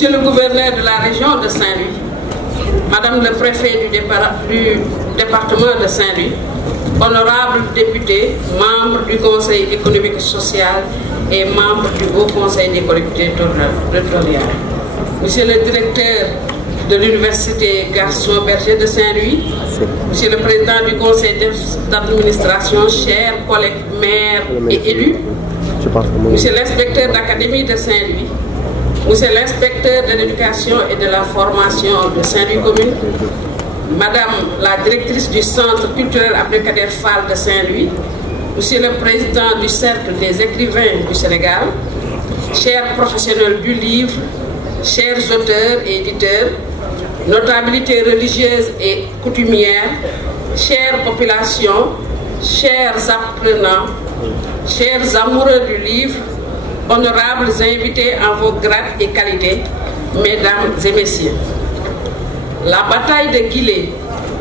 Monsieur le gouverneur de la région de Saint-Louis, Madame le préfet du département de Saint-Louis, honorables députés, membres du Conseil économique et social et membres du Haut Conseil des collectivités territoriales, Monsieur le directeur de l'Université Gaston Berger de Saint-Louis, Monsieur le président du Conseil d'administration, chers collègues maires et élus, Monsieur l'inspecteur d'Académie de Saint-Louis, Monsieur l'inspecteur de l'éducation et de la formation de Saint-Louis Commune, Madame la directrice du Centre culturel Abdelkader Fall de Saint-Louis, Monsieur le président du Cercle des écrivains du Sénégal, chers professionnels du livre, chers auteurs et éditeurs, notabilités religieuses et coutumières, chères populations, chers apprenants, chers amoureux du livre, honorables invités en vos grades et qualités, mesdames et messieurs. La bataille de Guilé,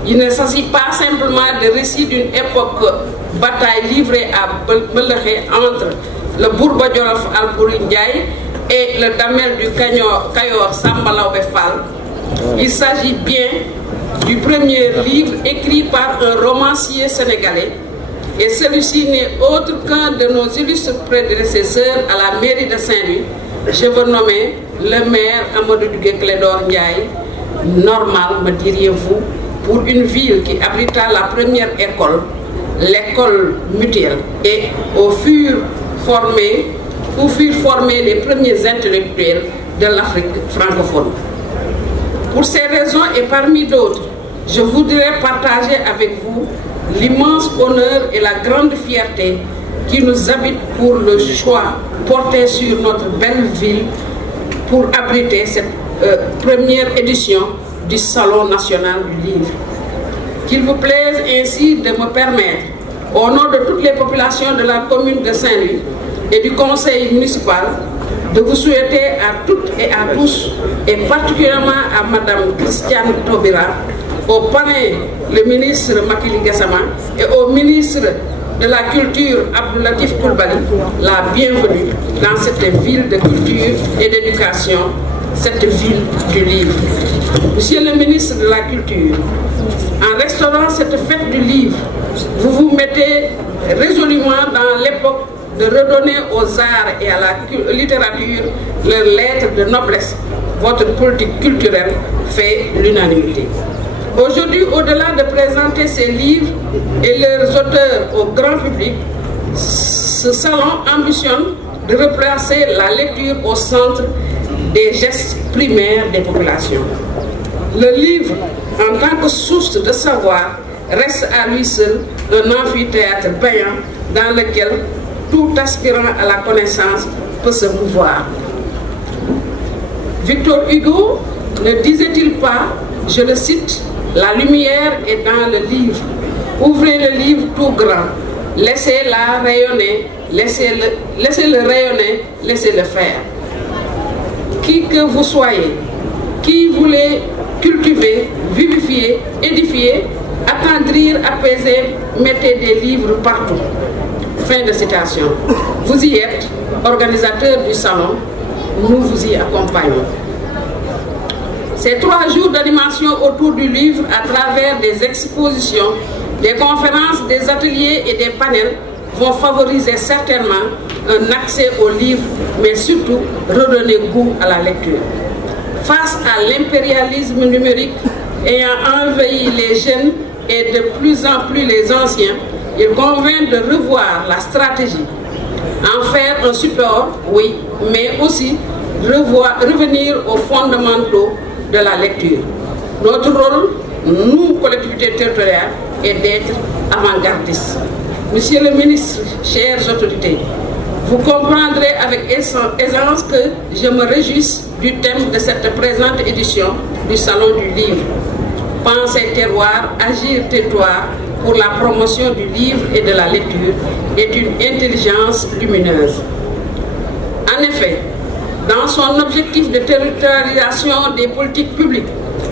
il ne s'agit pas simplement de récit d'une époque bataille livrée à Belleré entre le Bourba Djolof Albouri Ndiaye et le Damel du Kayor Samba Laobé Fall. Il s'agit bien du premier livre écrit par un romancier sénégalais, et celui-ci n'est autre qu'un de nos illustres prédécesseurs à la mairie de Saint-Louis, je veux nommer le maire Amadou Duguay Clédor Ndiaye. Normal, me diriez-vous, pour une ville qui abrita la première école, l'école mutuelle, et où furent formés les premiers intellectuels de l'Afrique francophone. Pour ces raisons et parmi d'autres, je voudrais partager avec vous l'immense honneur et la grande fierté qui nous habitent pour le choix porté sur notre belle ville pour abriter cette première édition du Salon national du livre. Qu'il vous plaise ainsi de me permettre, au nom de toutes les populations de la commune de Saint-Louis et du conseil municipal, de vous souhaiter à toutes et à tous, et particulièrement à Madame Christiane Taubira, au parrain, le ministre Makili Gassama, et au ministre de la Culture, Abdou Latif Coulibaly, la bienvenue dans cette ville de culture et d'éducation, cette ville du livre. Monsieur le ministre de la Culture, en restaurant cette fête du livre, vous vous mettez résolument dans l'époque de redonner aux arts et à la littérature leurs lettres de noblesse. Votre politique culturelle fait l'unanimité. Aujourd'hui, au-delà de présenter ces livres et leurs auteurs au grand public, ce salon ambitionne de replacer la lecture au centre des gestes primaires des populations. Le livre, en tant que source de savoir, reste à lui seul un amphithéâtre payant dans lequel tout aspirant à la connaissance peut se mouvoir. Victor Hugo ne disait-il pas, je le cite, « La lumière est dans le livre. Ouvrez le livre tout grand. Laissez-la rayonner. Laissez-le rayonner. Laissez-le faire. » Qui que vous soyez, qui voulez cultiver, vivifier, édifier, attendrir, apaiser, mettez des livres partout. Fin de citation. Vous y êtes, organisateur du salon, nous vous y accompagnons. Ces 3 jours d'animation autour du livre à travers des expositions, des conférences, des ateliers et des panels vont favoriser certainement un accès au livre, mais surtout redonner goût à la lecture. Face à l'impérialisme numérique ayant envahi les jeunes et de plus en plus les anciens, il convient de revoir la stratégie, en faire un support, oui, mais aussi revenir aux fondamentaux de la lecture. Notre rôle, nous, collectivités territoriales, est d'être avant-gardistes. Monsieur le ministre, chères autorités, vous comprendrez avec aisance que je me réjouisse du thème de cette présente édition du Salon du Livre. Penser terroir, agir territoire pour la promotion du livre et de la lecture est une intelligence lumineuse. En effet, dans son objectif de territorialisation des politiques publiques,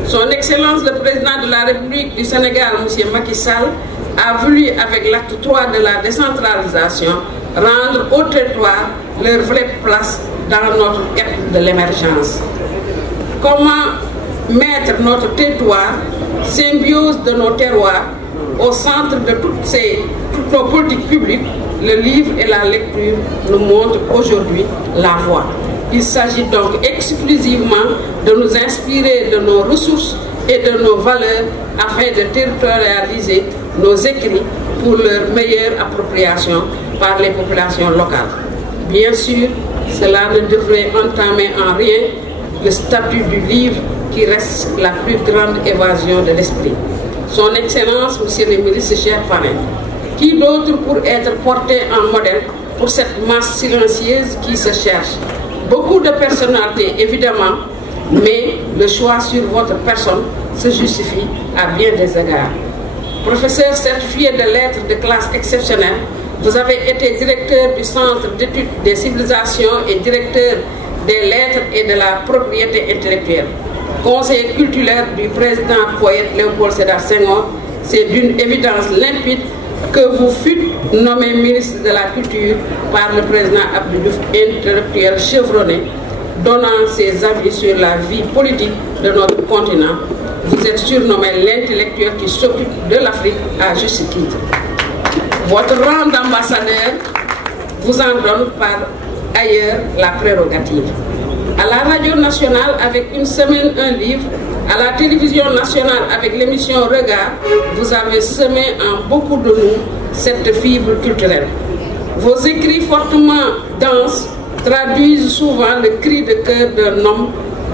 Son Excellence le Président de la République du Sénégal, M. Macky Sall, a voulu, avec l'acte 3 de la décentralisation, rendre aux territoires leur vraie place dans notre quête de l'émergence. Comment mettre notre territoire, symbiose de nos terroirs, au centre de toutes nos politiques publiques? Le livre et la lecture nous montrent aujourd'hui la voie. Il s'agit donc exclusivement de nous inspirer de nos ressources et de nos valeurs afin de territorialiser nos écrits pour leur meilleure appropriation par les populations locales. Bien sûr, cela ne devrait entamer en rien le statut du livre qui reste la plus grande évasion de l'esprit. Son Excellence, Monsieur le ministre, cher parrain, qui d'autre pour être porté en modèle pour cette masse silencieuse qui se cherche? Beaucoup de personnalités, évidemment, mais le choix sur votre personne se justifie à bien des égards. Professeur certifié de lettres de classe exceptionnelle, vous avez été directeur du Centre d'études des civilisations et directeur des lettres et de la propriété intellectuelle. Conseiller culturel du président poète Léopold Sédar Senghor, c'est d'une évidence limpide que vous fûtes nommé ministre de la Culture par le président Abdou Diouf, intellectuel chevronné, donnant ses avis sur la vie politique de notre continent. Vous êtes surnommé l'intellectuel qui s'occupe de l'Afrique à juste titre. Votre rang d'ambassadeur vous en donne par ailleurs la prérogative. À la radio nationale avec une semaine, un livre, à la télévision nationale avec l'émission Regard, vous avez semé en beaucoup de nous cette fibre culturelle. Vos écrits fortement denses traduisent souvent le cri de cœur d'un homme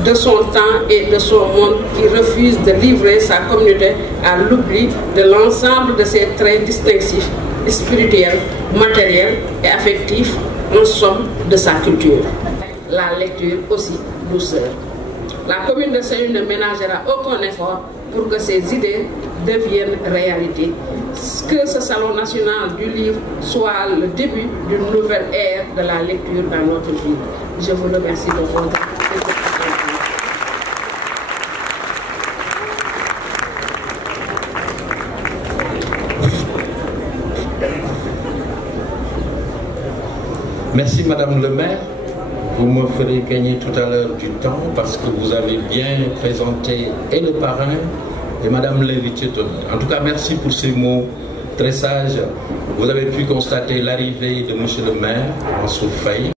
de son temps et de son monde qui refuse de livrer sa communauté à l'oubli de l'ensemble de ses traits distinctifs, spirituels, matériels et affectifs, en somme de sa culture. La lecture aussi, douceur. La commune de Saint-Louis ne ménagera aucun effort pour que ces idées deviennent réalité. Que ce salon national du livre soit le début d'une nouvelle ère de la lecture dans notre ville. Je vous remercie de votre attention. Merci Madame le maire. Vous me ferez gagner tout à l'heure du temps parce que vous avez bien présenté et le parrain et Madame l'invitée d'honneur. En tout cas, merci pour ces mots très sages. Vous avez pu constater l'arrivée de Monsieur le maire, Mansour Faye.